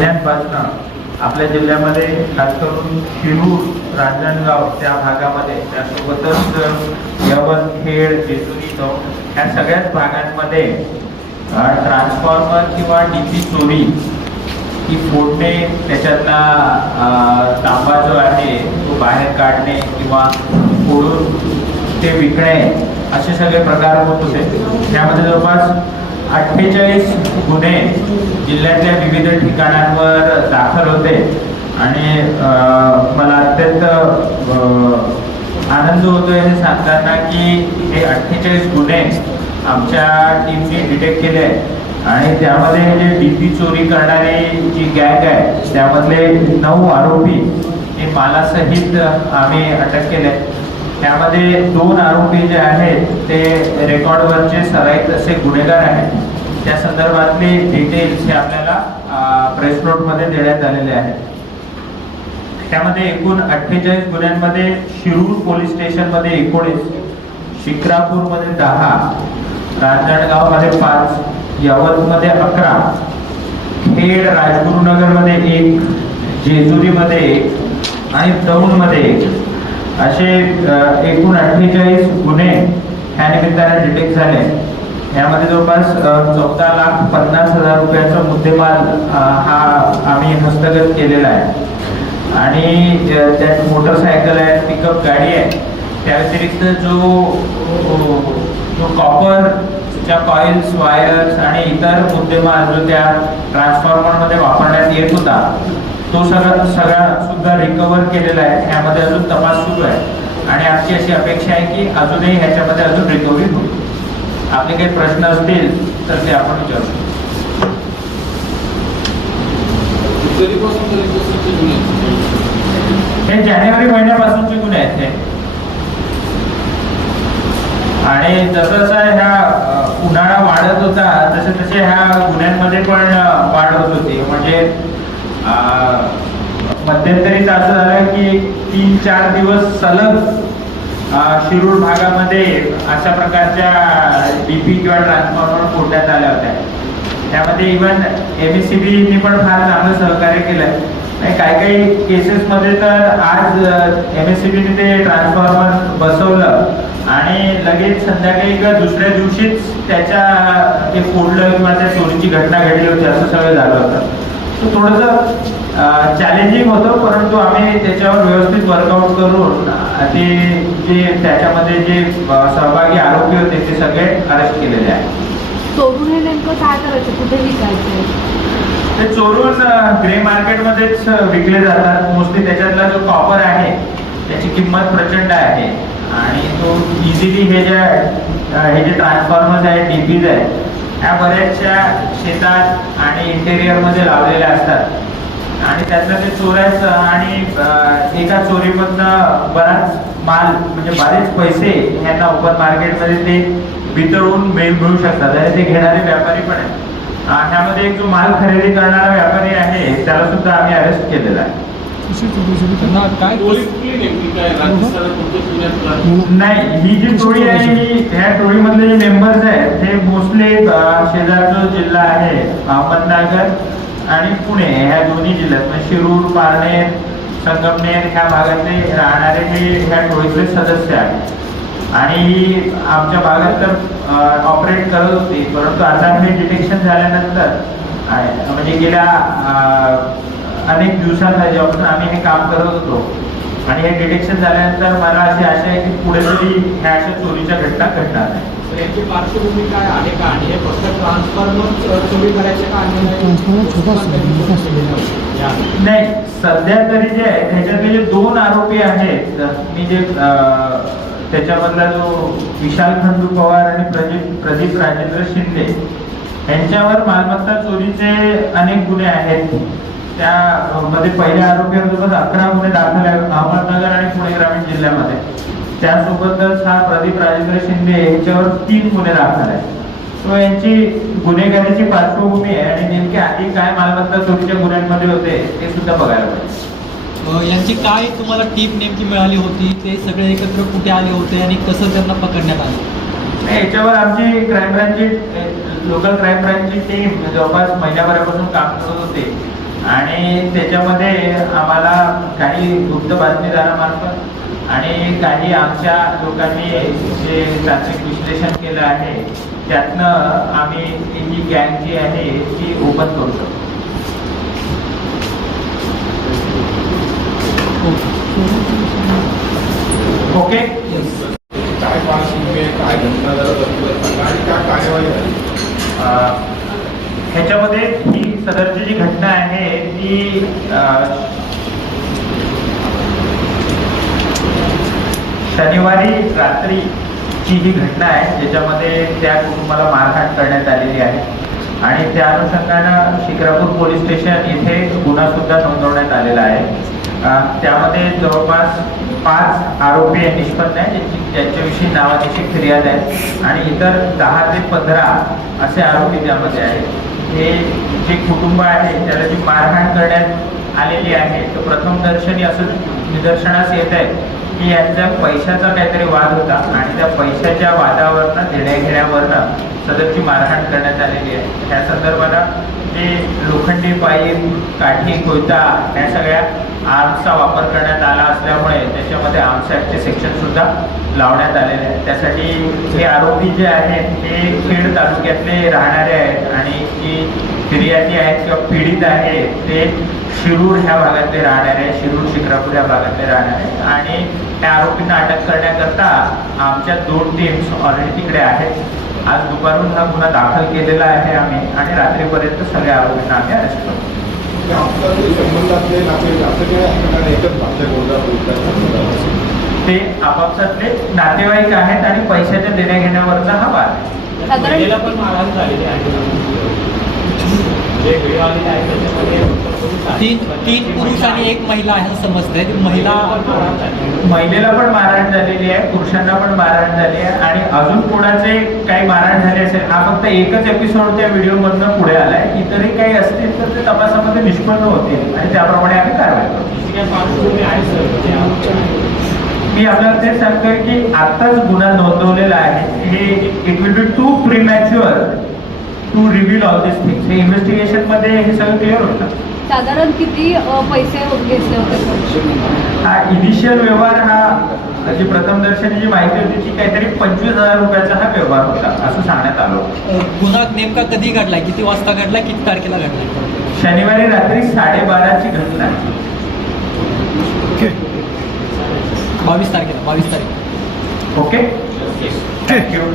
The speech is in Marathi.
महिन्यांपासून आपल्या जिल्ह्यामध्ये खास करून शिरूर रांजणगाव त्या भागामध्ये त्यासोबतच यवत खेड जेजुरी टोक ह्या सगळ्याच भागांमध्ये ट्रान्सफॉर्मर किंवा डीपी चोरी ही फोडणे त्याच्यातला तांबा जो आहे तो बाहेर काढणे किंवा फोडून ते विकणे असे सगळे प्रकार होत होते. त्यामध्ये जवळपास अठ्ठेचाळीस गुन्हे जिल्ह्यातल्या विविध ठिकाणांवर दाखल होते. आणि मला अत्यंत आनंद होतोय हे सांगताना की हे अठ्ठेचाळीस गुन्हे आमच्या टीमने डिटेक्ट केले आणि त्यामध्ये जे डीपी चोरी करणारी जी गॅग आहे त्यामधले नऊ आरोपी हे मालासहित आम्ही अटक केले त्यामध्ये दोन आरोपी जे आहेत ते रेकॉर्डवरचे सराईत असे गुन्हेगार आहेत. त्या संदर्भातले डिटेल्स हे आपल्याला प्रेस नोटमध्ये देण्यात आलेले आहेत. त्यामध्ये एकूण अठ्ठेचाळीस गुन्ह्यांमध्ये शिरूर पोलीस स्टेशनमध्ये एकोणीस शिक्रापूरमध्ये दहा रांजणगावमध्ये पाच यवतमध्ये अकरा खेड राजगुरुनगरमध्ये एक जेजुरीमध्ये एक आणि दौंडमध्ये एक. असे एकूण अठ्ठेचाळीस गुन्हे ह्या निमित्ताने डिटेक्ट झाले. यामध्ये जवळपास चौदा लाख पन्नास हजार रुपयाचा मुद्देमाल हा आम्ही हस्तगत केलेला आहे. आणि त्यात मोटरसायकल आहे पिकअप गाडी आहे. त्या व्यतिरिक्त जो जो कॉपरच्या कॉइल्स वायर्स आणि इतर मुद्देमाल जो त्या ट्रान्सफॉर्मरमध्ये वापरण्यात येत होता तो सगळा सगळा सुद्धा रिकवर केलेला आहे. यामध्ये अजून तपास सुरू आहे. आणि आमची अशी अपेक्षा आहे की अजूनही ह्याच्यामध्ये अजून रिकव्हरी होईल. आपले काही प्रश्न असतील तर ते आपण विचारू शकतो. हे जानेवारी महिन्यापासूनचे गुन्हे आहेत हे. आणि जसं जसं ह्या उन्हाळा वाढत होता तसे तसे ह्या गुन्ह्यांमध्ये पण वाढ होत होती. म्हणजे मध्यंतरीच असं झालं की तीन चार दिवस सलग शिरूर भागामध्ये अशा प्रकारच्या डीपी किंवा ट्रान्सफॉर्मर फोडण्यात आल्या होत्या. त्यामध्ये इव्हन एम एस सी बीने पण फार चांगलं सहकार्य केलंय आणि काही काही केसेसमध्ये तर आज एम एस सी बीने ते ट्रान्सफॉर्मर बसवलं. आणि लगेच संध्याकाळी किंवा दुसऱ्या दिवशीच त्याच्या ते फोडलं किंवा त्या चोरीची घटना घडली होती असं सगळं झालं होतं. तो थोडंसं चॅलेंजिंग होतं परंतु आम्ही त्याच्यावर व्यवस्थित वर्कआउट करून ते जे त्याच्यामध्ये जे सहभागी आरोपी होते ते सगळे अरेस्ट केलेले आहेत. चोरून हे नेमकं काय करायचं? कुठे विकायचं? ते चोरून ग्रे मार्केटमध्येच विकले जातात. मोस्टली त्याच्यातला जो कॉपर आहे त्याची किंमत प्रचंड आहे. आणि तो इझिली हे जे हे जे ट्रान्सफॉर्मर्स आहेत डीपीज आहेत ह्या बऱ्याचशा शेतात आणि इंटेरियरमध्ये लावलेल्या असतात. आणि त्यातलं ते चोरायचं आणि एका चोरीमधनं बराच माल म्हणजे बरेच पैसे ह्यांना ओपन मार्केटमध्ये ते वितळून मिळ मिळू शकतात. आणि ते घेणारे व्यापारी पण आहेत. ह्यामध्ये एक जो माल खरेदी करणारा व्यापारी आहे त्याला सुद्धा आम्ही अरेस्ट केलेला आहे. नाही. ही जी टोळी आहे ही ह्या टोळीमधले जे मेंबर्स आहेत हे मोस्टली शेजारचा जिल्हा आहे अहमदनगर आणि पुणे ह्या दोन्ही जिल्ह्यात. म्हणजे शिरूर पारनेर संगमनेर ह्या भागातले राहणारे हे ह्या टोळीतले सदस्य आहेत. आणि ही आमच्या भागात तर ऑपरेट करत होती परंतु आता हे डिटेक्शन झाल्यानंतर आहे, म्हणजे गेल्या अनेक दिवसांमध्ये जेव्हापासून आम्ही हे काम करत होतो. आणि हे डिटेक्शन झाल्यानंतर मला अशी आशा आहे की पुढे तरी ह्या अशा चोरीच्या घटना घडणार नाही तर याची पार्श्वभूमी काय आहे का? आणि हे फक्त ट्रान्सफॉर्मर चोरी करायचे का. नाही सध्या तरी जे आहे त्याच्यातले जे दोन आरोपी आहेत मी जे अं, त्याच्यामधला जो विशाल खंडू पवार आणि प्रदीप प्रदीप राजेंद्र शिंदे यांच्यावर मालमत्ता चोरीचे अनेक गुन्हे आहेत. त्या अं, मध्ये पहिल्या आरोपीवर अकरा गुन्हे दाखल आहेत अहमदनगर आणि पुणे ग्रामीण जिल्ह्यामध्ये. त्यासोबतच हा प्रदीप राजेंद्र शिंदे यांच्यावर तीन गुन्हे दाखल आहेत. तो यांची गुन्हेगारीची पार्श्वभूमी आहे आणि नेमके आधी काय मालमत्ता चोरीच्या गुन्ह्यांमध्ये होते ते सुद्धा बघायला पाहिजे यांची काय तुम्हाला टीप नेमकी मिळाली होती? ते सगळे एकत्र कुठे आले होते आणि कसं त्यांना पकडण्यात आलं? याच्यावर आमची क्राईम ब्रांचची लोकल क्राईम ब्रांचची टीम जवळपास महिन्याभरापासून काम करत होते. आणि त्याच्यामध्ये आम्हाला काही गुप्त बातमीदारामार्फत आणि काही आमच्या लोकांनी जे तांत्रिक विश्लेषण केलं आहे त्यातनं आम्ही ही गँग जी आहे ती ओपन करू शकतो. ओके काय पार्श्वभूमी आहे काय घटना जरा तपशीलात सांगा आणि काय कार्यवाही झाली अं, ह्याच्यामध्ये ही सदरची जी घटना आहे ती शनिवारी रात्री रात्रीची ही घटना आहे ज्याच्यामध्ये त्या कुटुंबाला मारहाण करण्यात आलेली आहे. आणि त्या अनुषंगानं शिक्रापूर पोलीस स्टेशन इथे गुन्हा सुद्धा नोंदवण्यात आलेला आहे. त्यामध्ये जवळपास पाच आरोपी निष्पन्न आहे ज्यांची ज्यांच्याविषयी नावानिशी फिर्याद आहे. आणि इतर दहा ते पंधरा असे आरोपी त्यामध्ये आहेत. हे जे कुटुंब आहे त्याला जी मारहाण करण्यात आलेली आहे तर प्रथम दर्शनी असं निदर्शनास येत आहे की यांचा पैशाचा काहीतरी वाद होता आणि त्या पैशाच्या वादावरनं देण्याघेण्यावरनं सदरची मारहाण करण्यात आलेली आहे. त्या संदर्भाला जे लोखंडी पाईप काठी कोयता या सगळ्या आर्म्सचा वापर करण्यात आला असल्यामुळे त्याच्यामध्ये आर्म्स ॲक्टचे सेक्शन सुद्धा लावण्यात आलेले आहे त्यासाठी हे आरोपी जे आहेत ते खेड तालुक्यातले राहणारे आहेत आणि जी फिर्यादी आहेत किंवा पीडित आहेत ते शिरूर ह्या भागातले राहणारे आहेत शिरूर शिक्रापूर ह्या भागातले राहणारे आहेत. आणि त्या आरोपींना अटक करण्याकरता आमच्या दोन टीम्स ऑलरेडी तिकडे आहेत. आज दुपारून हा गुन्हा दाखल केलेला आहे आम्ही आणि रात्रीपर्यंत सगळ्या आरोपींना आम्ही अरेस्ट करू ते आपल्याला संबंधातले नाते असं काय प्रकारे एकच भाषा गोंधळ बोलतात ते आपापसातले नातेवाईक आहेत आणि पैशाच्या देण्याघेण्यावरचा हा वाद आहे. तीन तीन पुरुष आणि एक महिला आहे असं समजतंय. ती महिला पण महिलेला पण मारहाण झालेली आहे पुरुषांना पण मारहाण झाली आहे. आणि अजून कोणाचे काही मारहाण झाले असेल हा फक्त एकच एपिसोड त्या व्हिडिओ मधनं पुढे आलाय. इतरही काही असतील तर ते तपासामध्ये निष्पन्न होतील. आणि त्याप्रमाणे आम्ही कारवाई करू. काय सर मी आपल्याला ते सांगतोय की आताच गुन्हा नोंदवलेला आहे. हे it will be too premature to reveal all this things हे इन्व्हेस्टिगेशनमध्ये हे सगळं क्लिअर होतं. साधारण किती पैसे घेतले होते? हा इनिशियल व्यवहार हा जी प्रथम दर्शनी जी माहिती होती ती काहीतरी पंचवीस हजार रुपयाचा हा व्यवहार होता असं सांगण्यात आलं गुन्हा नेमका कधी घडलाय किती वाजता घडलाय किती तारखेला घडलाय शनिवारी रात्री साडेबाराची घटना. बावीस तारखेला बावीस तारीख. Okay thank you